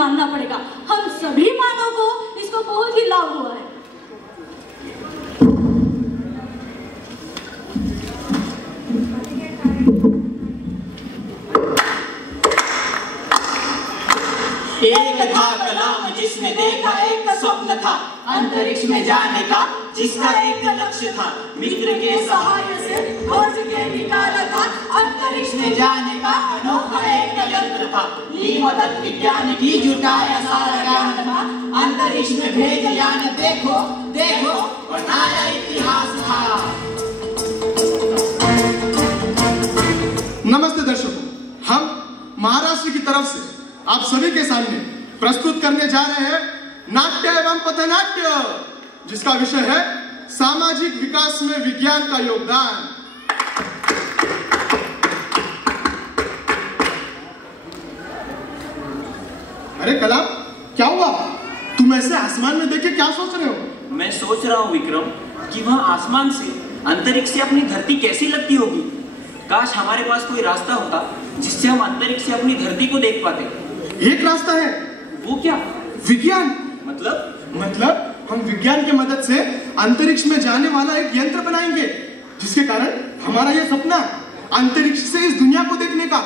मानना पड़ेगा। हम सभी मानव को इसको बहुत ही लाभ हुआ है। एक था कलाम जिसने देखा एक स्वप्न था, अंतरिक्ष में जाने का जिसका एक लक्ष्य था। मित्र के सहारे से खोज के निकाला था, अंतरिक्ष में जाने का अनोखा एक यंत्र था। ली मदद विज्ञान की जुटाया सारा ज्ञान था, अंतरिक्ष में भेज यान देखो देखो बनाया इतिहास था। नमस्ते दर्शकों, हम महाराष्ट्र की तरफ से आप सभी के सामने प्रस्तुत करने जा रहे हैं नाट्य एवं पथनाट्य, जिसका विषय है सामाजिक विकास में विज्ञान का योगदान। अरे कलाम, क्या हुआ? तुम ऐसे आसमान में देखे क्या सोच रहे हो? मैं सोच रहा हूँ विक्रम कि वहाँ आसमान से अंतरिक्ष से अपनी धरती कैसी लगती होगी। काश हमारे पास कोई रास्ता होता जिससे हम अंतरिक्ष से अपनी धरती को देख पाते। एक रास्ता है। वो क्या? विज्ञान। मतलब हम विज्ञान की मदद से अंतरिक्ष में जाने वाला एक यंत्र बनाएंगे, जिसके कारण हमारा ये सपना अंतरिक्ष से इस दुनिया को देखने का,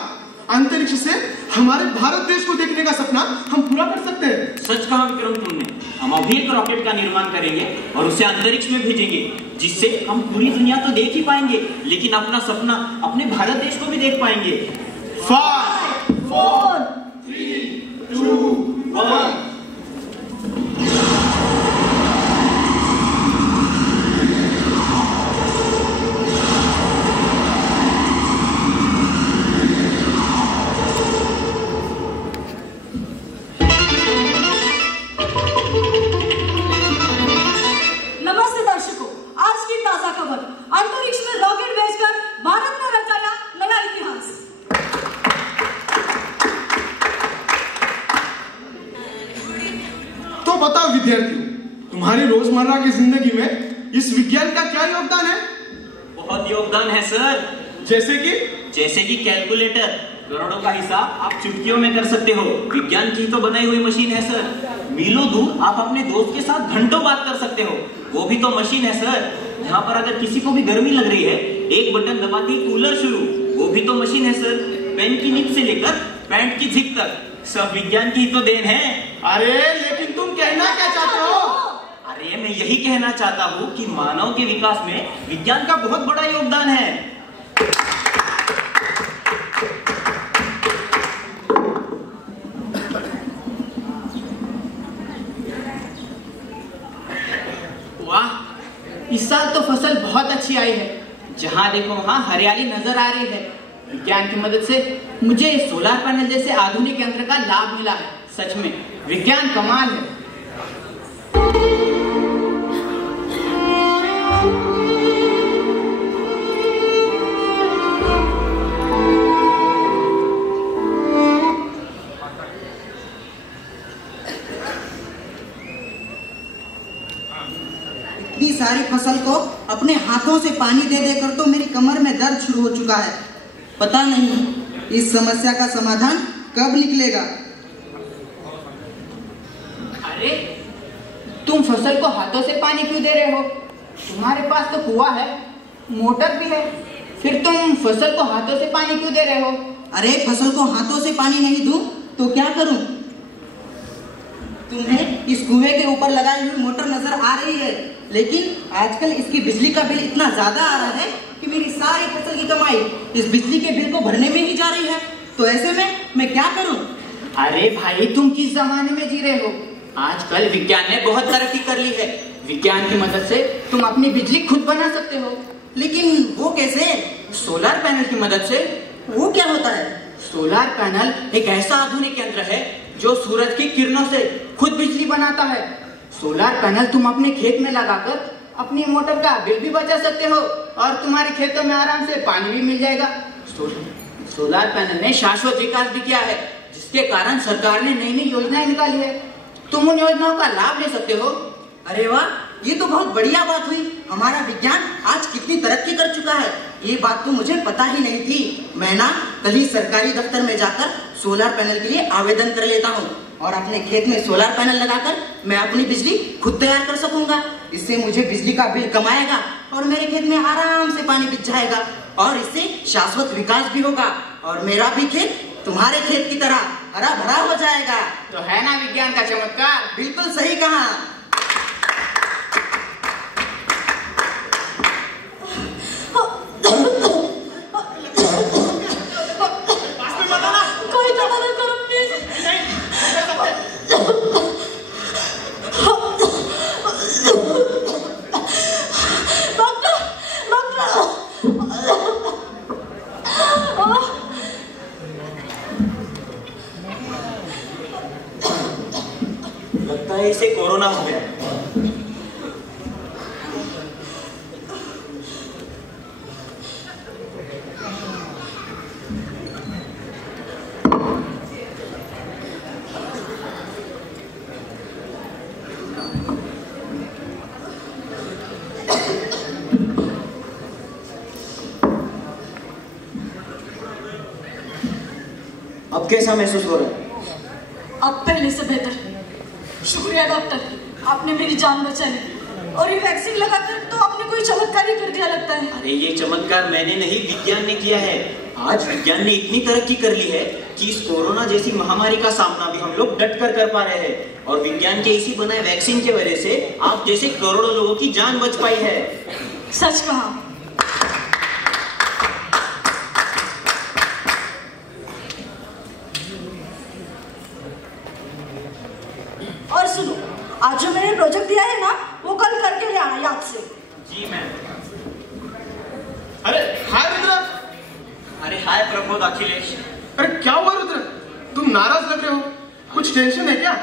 अंतरिक्ष से हमारे भारत देश को देखने का सपना हम पूरा कर सकते हैं। सच कहा विक्रम तुमने। हम अभी एक रॉकेट का निर्माण करेंगे और उसे अंतरिक्ष में भेजेंगे, जिससे हम पूरी दुनिया तो देख ही पाएंगे, लेकिन अपना सपना अपने भारत देश को भी देख पाएंगे। 5 4 3 2 1। अंतरिक्ष में रॉकेट भेजकर भारत ने रचाया नया इतिहास। तो बताओ विद्यार्थियों, तुम्हारी रोजमर्रा की जिंदगी में इस विज्ञान का क्या योगदान है? बहुत योगदान है सर। जैसे कि कैलकुलेटर। करोड़ों का हिसाब आप चुटकियों में कर सकते हो। विज्ञान की तो बनाई हुई मशीन है सर। मीलों दूर आप अपने दोस्त के साथ घंटों बात कर सकते हो, वो भी तो मशीन है सर। यहाँ पर अगर किसी को भी गर्मी लग रही है, एक बटन दबाते ही कूलर शुरू, वो भी तो मशीन है सर। पेन की निब से लेकर पैंट की जिप तक सब विज्ञान की तो देन है। अरे लेकिन तुम कहना क्या चाहते हो? अरे मैं यही कहना चाहता हूँ कि मानव के विकास में विज्ञान का बहुत बड़ा योगदान है। इस साल तो फसल बहुत अच्छी आई है। जहाँ देखो वहाँ हरियाली नजर आ रही है। विज्ञान की मदद से मुझे सोलर पैनल जैसे आधुनिक यंत्र का लाभ मिला है। सच में विज्ञान कमाल है। सारी फसल को अपने हाथों से पानी दे देकर तो मेरी कमर में दर्द शुरू हो चुका है। पता नहीं इस समस्या का समाधान कब निकलेगा। अरे तुम फसल को हाथों से पानी क्यों दे रहे हो? तुम्हारे पास तो कुआं है, मोटर भी है, फिर तुम फसल को हाथों से पानी क्यों दे रहे हो? अरे फसल को हाथों से पानी नहीं दूं तो क्या करूं? तुम्हें इस कुएं के ऊपर लगाई हुई मोटर नजर आ रही है, लेकिन आजकल इसकी बिजली का बिल इतना ज्यादा आ रहा है कि मेरी सारी फसल की कमाई इस बिजली के बिल को भरने में ही जा रही है। तो ऐसे में मैं क्या करूं? अरे भाई तुम किस जमाने में जी रहे हो? आजकल विज्ञान ने बहुत तरक्की कर ली है। विज्ञान की मदद से तुम अपनी बिजली खुद बना सकते हो। लेकिन वो कैसे? सोलर पैनल की मदद से। वो क्या होता है? सोलर पैनल एक ऐसा आधुनिक यंत्र है जो सूरज की किरणों से खुद बिजली बनाता है। सोलर पैनल तुम अपने खेत में लगाकर अपनी मोटर का बिल भी बचा सकते हो और तुम्हारे खेतों में आराम से पानी भी मिल जाएगा। सोलर पैनल ने शाश्वत विकास भी किया है, जिसके कारण सरकार ने नई नई योजनाएं निकाली है। तुम उन योजनाओं का लाभ ले सकते हो। अरे वाह, ये तो बहुत बढ़िया बात हुई। हमारा विज्ञान आज कितनी तरक्की कर चुका है, ये बात तो मुझे पता ही नहीं थी। मैं ना कल ही सरकारी दफ्तर में जाकर सोलर पैनल के लिए आवेदन कर लेता हूँ और अपने खेत में सोलर पैनल लगाकर मैं अपनी बिजली खुद तैयार कर सकूंगा। इससे मुझे बिजली का बिल कम आएगा और मेरे खेत में आराम से पानी बिक जाएगा और इससे शाश्वत विकास भी होगा और मेरा भी खेत तुम्हारे खेत की तरह हरा भरा हो जाएगा। तो है ना विज्ञान का चमत्कार? बिल्कुल सही कहा। कोई तो मदद करो प्लीज। डॉक्टर, लगता है इसे कोरोना हो गया। अब कैसा महसूस हो रहा है? अब पहले से बेहतर। शुक्रिया डॉक्टर, आपने मेरी जान बचा ली और ये वैक्सीन लगाकर तो आपने कोई चमत्कार ही कर दिया लगता है। अरे ये चमत्कार मैंने नहीं, विज्ञान ने किया है। आज विज्ञान ने इतनी तरक्की कर ली है कि इस कोरोना जैसी महामारी का सामना भी हम लोग डट कर पा रहे हैं और विज्ञान के इसी बनाए वैक्सीन के वजह से आप जैसे करोड़ों लोगों की जान बच पाई है। सच कहा। और सुनो, आज जो मैंने प्रोजेक्ट दिया है ना, वो कल करके ले आना याद से। जी मैम। अरे हाय रुद्र। अरे हाय प्रमोद, अखिलेश। अरे क्या हुआ रुद्र, तुम नाराज लग रहे हो? कुछ टेंशन है क्या?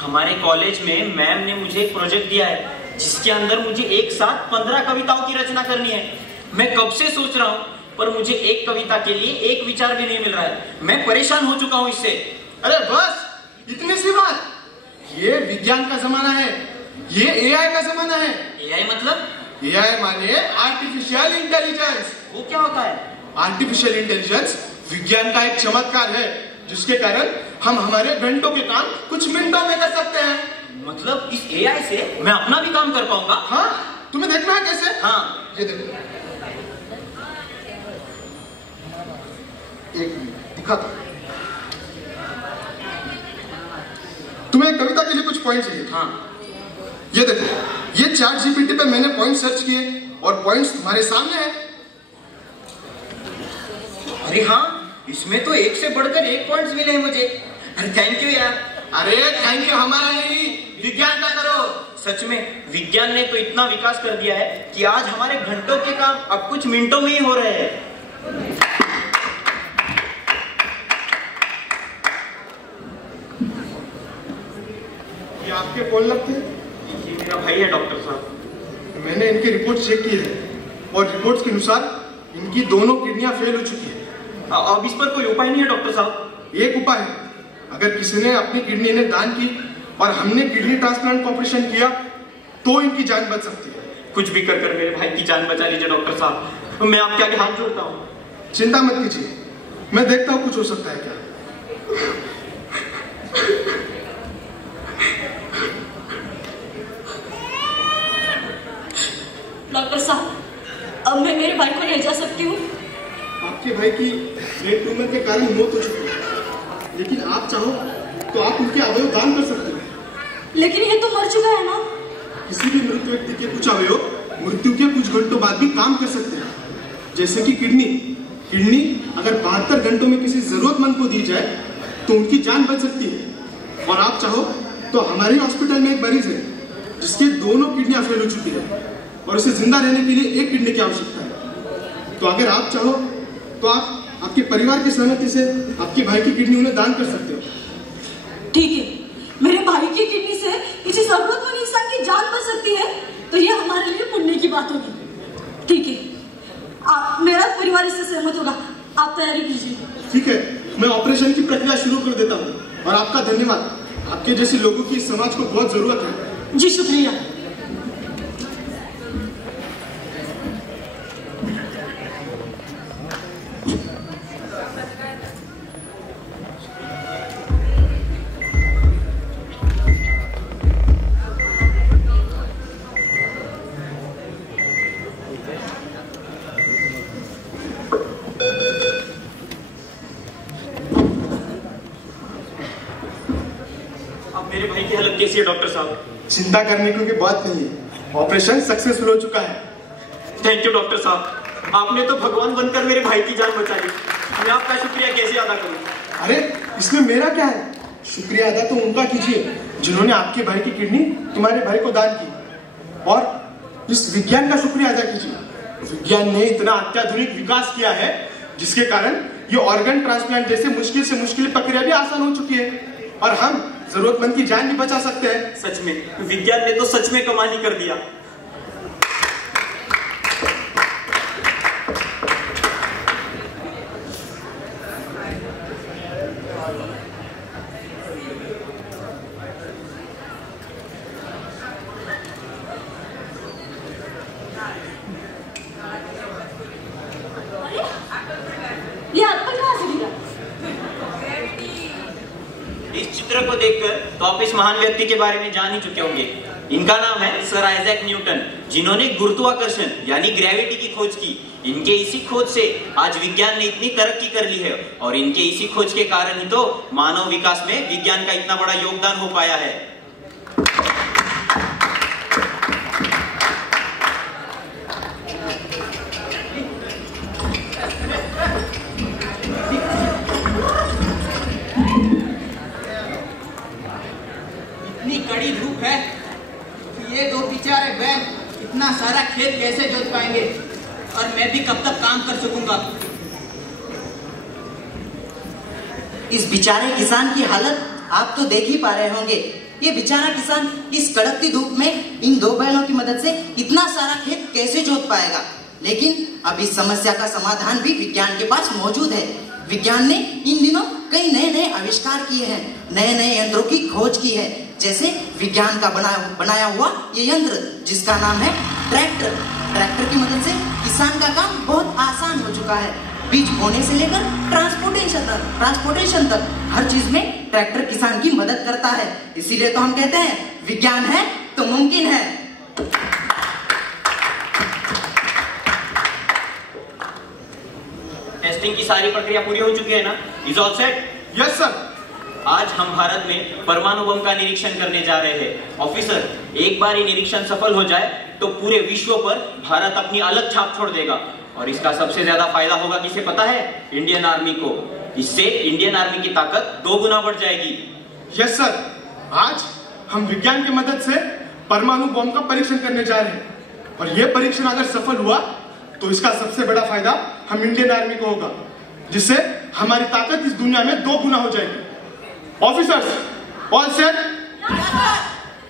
हमारे कॉलेज में मैम ने मुझे एक प्रोजेक्ट दिया है जिसके अंदर मुझे एक साथ 15 कविताओं की रचना करनी है। मैं कब से सोच रहा हूँ पर मुझे एक कविता के लिए एक विचार भी नहीं मिल रहा है। मैं परेशान हो चुका हूँ इससे। अरे बस इतनी सी बात। ये विज्ञान का जमाना है, ये एआई का जमाना है। एआई मतलब? एआई माने आर्टिफिशियल इंटेलिजेंस। वो क्या होता है? आर्टिफिशियल इंटेलिजेंस विज्ञान का एक चमत्कार है जिसके कारण हम हमारे घंटों के काम कुछ मिनटों में कर सकते हैं। मतलब इस एआई से मैं अपना भी काम कर पाऊंगा? हाँ, तुम्हें देखना है कैसे? हाँ। ये देखो, एक मिनट दिखाता हूं। तुम्हें कविता के लिए कुछ पॉइंट चाहिए? हाँ। ये देखो, ये चैट जीपीटी पे मैंने पॉइंट सर्च किए और पॉइंट्स तुम्हारे सामने हैं। अरे हाँ, इसमें तो एक से बढ़कर एक पॉइंट्स मिले हैं मुझे। अरे थैंक यू यार। अरे थैंक यू हमारा नहीं, विज्ञान का करो। सच में विज्ञान ने तो इतना विकास कर दिया है कि आज हमारे घंटों के काम अब कुछ मिनटों में ही हो रहे हैं। ये आपके कौन लगते हैं? ये मेरा भाई है डॉक्टर साहब। मैंने इनकी रिपोर्ट चेक की है और रिपोर्ट्स के अनुसार इनकी दोनों किडनियां फेल हो चुकी है। अब इस पर कोई उपाय नहीं है डॉक्टर साहब? एक उपाय है, अगर किसी ने अपनी किडनी इन्हें दान की और हमने किडनी ट्रांसप्लांट का ऑपरेशन किया तो इनकी जान बच सकती है। कुछ भी कर मेरे भाई की जान बचा लीजिए डॉक्टर साहब। मैं आपके आगे हाथ जोड़ता हूँ। चिंता मत कीजिए, मैं देखता हूँ कुछ हो सकता है क्या। डॉक्टर साहब, अब मैं मेरे भाई को ले जा सकती हूँ? आपके भाई की ब्रेन ट्यूमर के कारण मौत हो चुकी है, लेकिन आप चाहो तो आप उनके अवयव दान कर सकते हैं। लेकिन ये तो मर चुका है ना? किसी भी मृत व्यक्ति के कुछ अवयव मृत्यु के कुछ घंटों बाद भी काम कर सकते हैं, जैसे कि किडनी। किडनी अगर 72 घंटों में किसी जरूरतमंद को दी जाए तो उनकी जान बच सकती है। और आप चाहो तो हमारे हॉस्पिटल में एक मरीज है जिसके दोनों किडनियां फेल हो चुकी है और उसे जिंदा रहने के लिए एक किडनी की आवश्यकता है। तो अगर आप चाहो तो आप आपके परिवार की सहमति से आपके भाई की किडनी उन्हें दान कर सकते हो। ठीक है, मेरे भाई की किडनी से किसी जरूरतमंद इंसान की जान बच सकती है तो ये हमारे लिए पुण्य की बात होगी। ठीक है, मेरा परिवार इससे सहमत होगा। आप तैयारी कीजिए। ठीक है, मैं ऑपरेशन की प्रक्रिया शुरू कर देता हूँ और आपका धन्यवाद। आपके जैसे लोगों की समाज को बहुत जरूरत है। जी शुक्रिया। मेरे भाई की हालत कैसी है डॉक्टर साहब? चिंता करने की कोई बात नहीं है, ऑपरेशन सक्सेसफुल हो चुका है। थैंक यू डॉक्टर साहब, आपने तो भगवान बनकर मेरे भाई की जान बचा ली। मैं आपका शुक्रिया कैसे अदा करूं? अरे इसमें मेरा क्या है, शुक्रिया अदा तो उनका कीजिए जिन्होंने आपके भाई की किडनी तुम्हारे भाई को दान की, और इस विज्ञान का शुक्रिया अदा कीजिए। विज्ञान ने इतना अत्याधुनिक विकास किया है जिसके कारण ये ऑर्गन ट्रांसप्लांट जैसे मुश्किल से मुश्किल प्रक्रिया भी आसान हो चुकी है, और हम जरूरतमंद की जान भी बचा सकते हैं। सच में विज्ञान ने तो सच में कमाल ही कर दिया। ये एप्पल कहाँ से गिरा? इस चित्र को देखकर तो आप इस महान व्यक्ति के बारे में जान ही चुके होंगे। इनका नाम है सर आइजैक न्यूटन, जिन्होंने गुरुत्वाकर्षण यानी ग्रेविटी की खोज की। इनके इसी खोज से आज विज्ञान ने इतनी तरक्की कर ली है, और इनके इसी खोज के कारण ही तो मानव विकास में विज्ञान का इतना बड़ा योगदान हो पाया है। इतनी कड़ी धूप है कि ये दो बेचारे बैल इतना सारा खेत कैसे जोत पाएंगे, और मैं भी कब तक काम कर सकूंगा। इस बेचारे किसान की हालत आप तो देख ही पा रहे होंगे। ये बेचारा किसान इस कड़कती धूप में इन दो बैलों की मदद से इतना सारा खेत कैसे जोत पाएगा। लेकिन अब इस समस्या का समाधान भी विज्ञान के पास मौजूद है। विज्ञान ने इन दिनों कई नए नए आविष्कार किए हैं, नए नए यंत्रों की खोज की है। जैसे विज्ञान का बनाया हुआ ये यंत्र जिसका नाम है ट्रैक्टर। ट्रैक्टर की मदद से किसान का काम बहुत आसान हो चुका है। बीज बोने से लेकर ट्रांसपोर्टेशन तक हर चीज में ट्रैक्टर किसान की मदद करता है। इसीलिए तो हम कहते हैं विज्ञान है तो मुमकिन है। टेस्टिंग की सारी प्रक्रिया पूरी हो चुकी है ना? Is all set? Yes sir. आज हम भारत में परमाणु बम का निरीक्षण करने जा रहे हैं। ऑफिसर, एक बार ये निरीक्षण सफल हो जाए तो पूरे विश्व पर भारत अपनी अलग छाप छोड़ देगा, और इसका सबसे ज्यादा फायदा होगा किसे पता है? इंडियन आर्मी को। इससे इंडियन आर्मी की ताकत 2 गुना बढ़ जाएगी। यस सर, आज हम विज्ञान की मदद से परमाणु बम का परीक्षण करने जा रहे हैं, और यह परीक्षण अगर सफल हुआ तो इसका सबसे बड़ा फायदा हम इंडियन आर्मी को होगा, जिससे हमारी ताकत इस दुनिया में 2 गुना हो जाएगी। Officers, all set?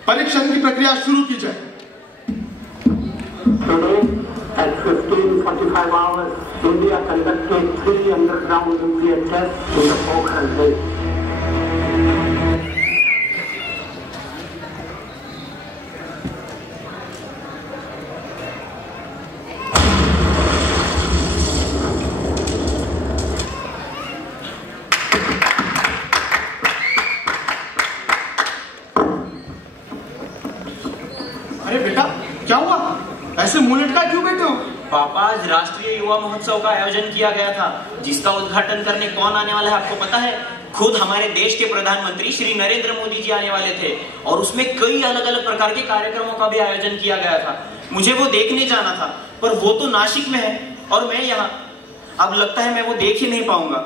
परीक्षण की प्रक्रिया शुरू की जाए। Today at 15:45 hours, India conducted 3 underground nuclear tests in the Pokhran base. अरे बेटा, क्या हुआ? ऐसे मुंह लटका क्यों बैठे हो? पापा, आज राष्ट्रीय युवा महोत्सव का आयोजन किया गया था, जिसका उद्घाटन करने कौन आने वाला है आपको पता है? खुद हमारे देश के प्रधानमंत्री श्री नरेंद्र मोदी जी आने वाले थे, और उसमें कई अलग अलग प्रकार के कार्यक्रमों का भी आयोजन किया गया था। मुझे वो देखने जाना था, पर वो तो नासिक में है और मैं यहाँ। अब लगता है मैं वो देख ही नहीं पाऊंगा।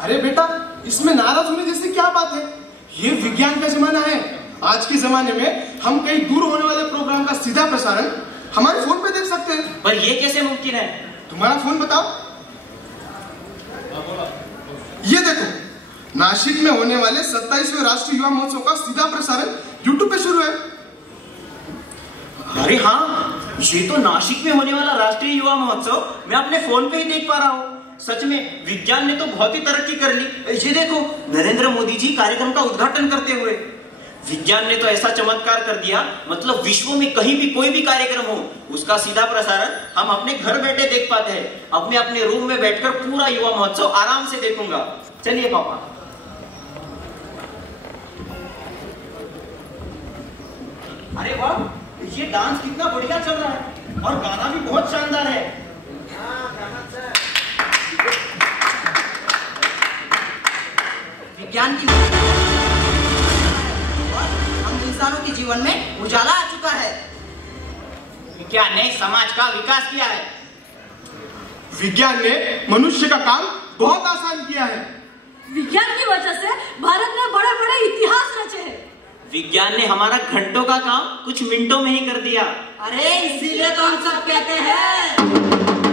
अरे बेटा, इसमें नाराज होने जैसी क्या बात है? ये विज्ञान का जमाना है। आज के जमाने में हम कहीं दूर होने वाले प्रोग्राम का सीधा प्रसारण हमारे फोन पे देख सकते हैं। पर ये कैसे मुमकिन है? तुम्हारा फोन बताओ। ये देखो, नासिक में होने वाले 27वें राष्ट्रीय युवा महोत्सव का सीधा प्रसारण यूट्यूब पे शुरू है। अरे हाँ, ये तो नासिक में होने वाला राष्ट्रीय युवा महोत्सव मैं अपने फोन पे ही देख पा रहा हूँ। सच में विज्ञान ने तो बहुत ही तरक्की कर ली। ये देखो, नरेंद्र मोदी जी कार्यक्रम का उद्घाटन करते हुए। विज्ञान ने तो ऐसा चमत्कार कर दिया, मतलब विश्व में कहीं भी कोई भी कार्यक्रम हो, उसका सीधा प्रसारण हम अपने घर बैठे देख पाते हैं। अब मैं अपने रूम में बैठकर पूरा युवा महोत्सव आराम से देखूंगा। चलिए पापा। अरे वाह, ये डांस कितना बढ़िया चल रहा है, और गाना भी बहुत शानदार है। विज्ञान की इंसानों के जीवन में उजाला आ चुका है। विज्ञान ने समाज का विकास किया है। विज्ञान ने मनुष्य का काम बहुत आसान किया है। विज्ञान की वजह से भारत ने बड़े बड़े इतिहास रचे हैं। विज्ञान ने हमारा घंटों का काम कुछ मिनटों में ही कर दिया। अरे इसीलिए तो हम सब कहते हैं